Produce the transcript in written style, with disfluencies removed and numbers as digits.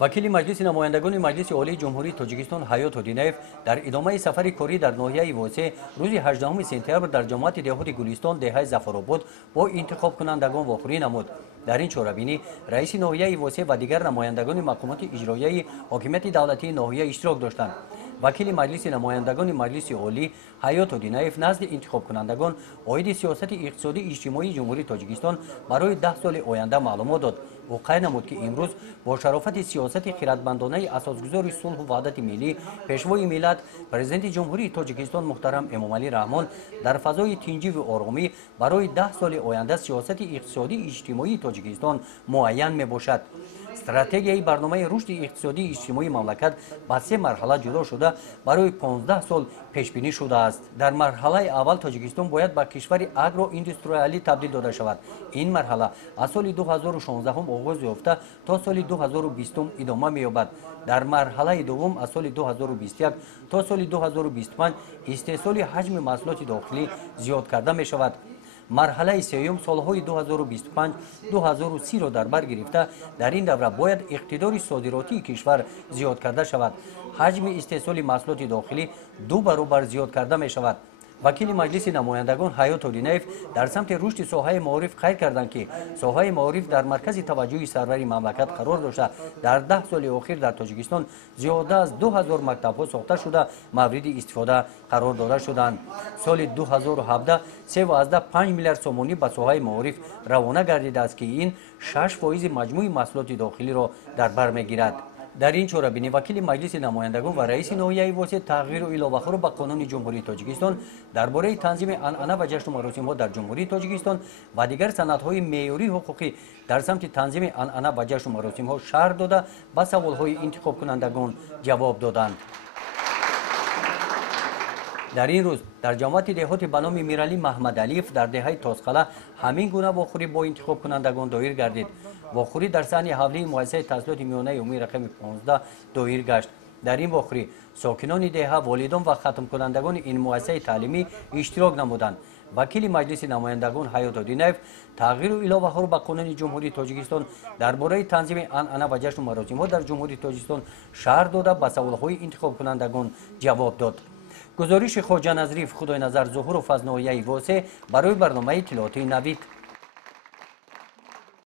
وکیل مجلس نمایندگان مجلس عالی جمهوری تاجیکستان حیات حدینیف در ادامه سفر کاری در ناحیه واسه روز 18 سپتامبر در جماعت دهات گلستان دهه ظفرآباد با انتخاب کنندگان واخوری نمود. در این چاره‌بینی رئیس ناحیه واسه و دیگر نمایندگان مقامات اجرایی حاکمیت دولتی ناحیه اشتراک داشتند. وکیل مجلس نمایندگان مجلس عالی حیات حدینیف نزد انتخاب کنندگان عاید سیاست اقتصادی اجتماعی جمهوری تاجیکستان برای 10 سال آینده معلومات داد. او قید نمود که امروز با شرافت سیاست خردمندانه اساسگذار صلح و وحدت ملی پیشوای ملت پرزیدنت جمهوری تاجیکستان محترم امامعلی رحمان در فضای تنظیم و آرامی برای 10 سال آینده سیاست اقتصادی اجتماعی تاجیکستان معین میباشد. استراتژی برنامه رشد اقتصادی اجتماعی مملکت با 3 مرحله جدا شده برای 15 سال پیش بینی شده است. در مرحله اول تاجیکستان باید به کشور اگرو اندستریالی تبدیل داده شود. این مرحله از سال 2016 آغاز یافته تا سال 2020 ادامه می‌یابد. در مرحله دوم از سال 2021 تا سال 2025 استحصال حجم محصولات داخلی زیاد کرده می شود. مرحله سوم سالهای 2025-2030 را در بر گرفته در این دوره باید اقتدار صادراتی کشور زیاد کرده شود. حجم استحصال محصولات داخلی 2 برابر زیاد کرده می شود. وکیل مجلس نمایندگان حیات حدینیف در سمت رشد ساحه معارف خیر کردند که ساحه معارف در مرکز توجه سروری مملکت قرار داشته در 10 سال اخیر در تاجیکستان زیاده از 2000 مکتب‌ها ساخته شده مورد استفاده قرار داده شدند. سال 2017 3.5 میلیارد سومانی به ساحه معارف روانه گردیده است که این 6% مجموع محصولات داخلی را در بر میگیرد. در این چاره‌بینی وکیل مجلس نمایندگان و رئیس ناحیه واسه تغییر و اضافه‌خوار به قانون جمهوری تاجیکستان درباره تنظیم عنعنه و جشن و مراسم‌ها در جمهوری تاجیکستان و دیگر سندهای معیاری حقوقی در سمت تنظیم عنعنه و جشن و مراسم‌ها شرح داده به سوال‌های انتخاب کنندگان جواب دادند. در این روز در جماعت دهات به نام میرعلی محمد علیف در دهه تاسقله همین گونه واخوری با انتخاب کنندگان دایر گردید. واخوری در صحن حوله مؤسسه تحصیلات میانه عمومی رقم 15 دایر گشت. در این واخوری ساکنان دهه، والدان و ختم کنندگان این مؤسسه تعلیمی اشتراک نمودند. وکیل مجلس نمایندگان حیات حدینیف تغییر و اضافه‌خوار به قانون جمهوری تاجیکستان درباره تنظیم عنعنه و جشن و مراسم‌ها در جمهوری تاجیکستان شرح داده به سوال‌های انتخاب کنندگان جواب داد. گزارش خواجه نظریف خدای نظر ظهور و فضل ناحیه واسه برای برنامه اطلاعاتی نوید.